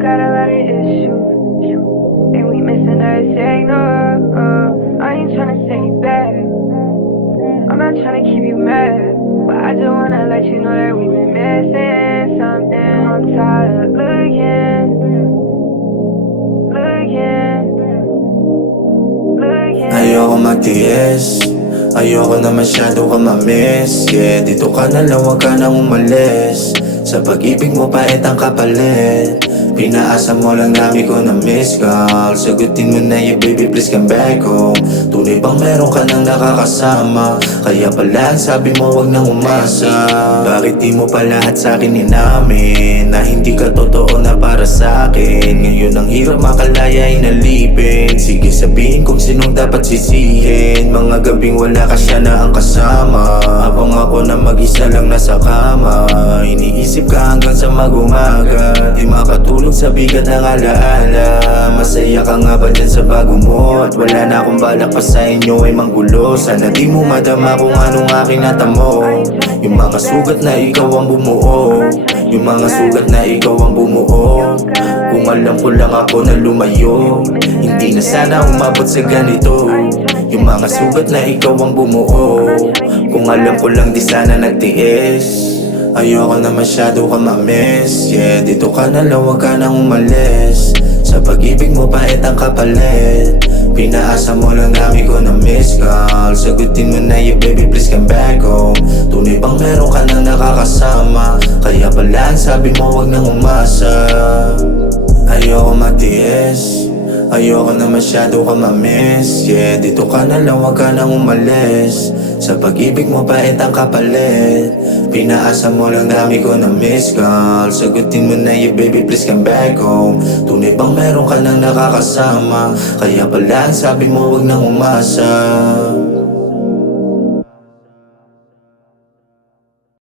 got a lot of issues, and we missing our signal. I ain't tryna say you bad, I'm not tryna keep you mad, but I just wanna let you know that we've been missing something. I'm tired of looking. Ayoko magtiis, ayoko na masyado ka ma-miss. Yeah, dito ka na lang, wag ka nang umalis. Sa pag-ibig mo pa ang kapalit. Pinaasa mo lang namin ko na miss call. Sagutin mo na yung baby please come back home. Tunay bang meron ka nang nakakasama? Kaya pala sabi mo wag nang umasa. Bakit di mo pa lahat sa'kin inamin? Na hindi ka totoo na para sa'kin. Ngayon ang hirap makalaya inalipin. Sige sabihin kung sinong dapat sisihin. Mga gabing wala ka siya na ang kasama. Habang ako na mag-isa lang nasa kama. Iniisip ka hanggang sa mag-umaga. Di makatulog sa bigat ng alaala. Masaya ka nga ba dyan sa bago mo? At wala na akong balak pa sa inyo ay manggulo. Sana di mo madama kung anong aking natamo. Yung mga sugat na ikaw ang bumuo. Yung mga sugat na ikaw ang bumuo. Kung alam ko lang ako na lumayo, hindi na sana umabot sa ganito. Yung mga sugat na ikaw ang bumuo. Kung alam ko lang di sana nagtiis. Ayoko na masyado ka ma-miss. Yeah, dito ka na lang, wag ka nang umalis. Sa pag-ibig mo pa ang kapalit. Pinaasa mo lang namin ko na miss call. Sagutin mo na yung baby please come back home. Tunay bang meron ka nang nakakasama? Kaya pala sabi mo wag nang umasa. Ayoko magtiis, ayoko na masyado ka ma-miss. Yeah, dito ka na lang, wag ka nang umalis. Sa pag-ibig mo pa ang kapalit. Pinaasa mo lang namin ko na miss call. Sagutin mo na yung baby please come back home. Tunay bang meron ka nang nakakasama? Kaya pala sabi mo wag nang umasa.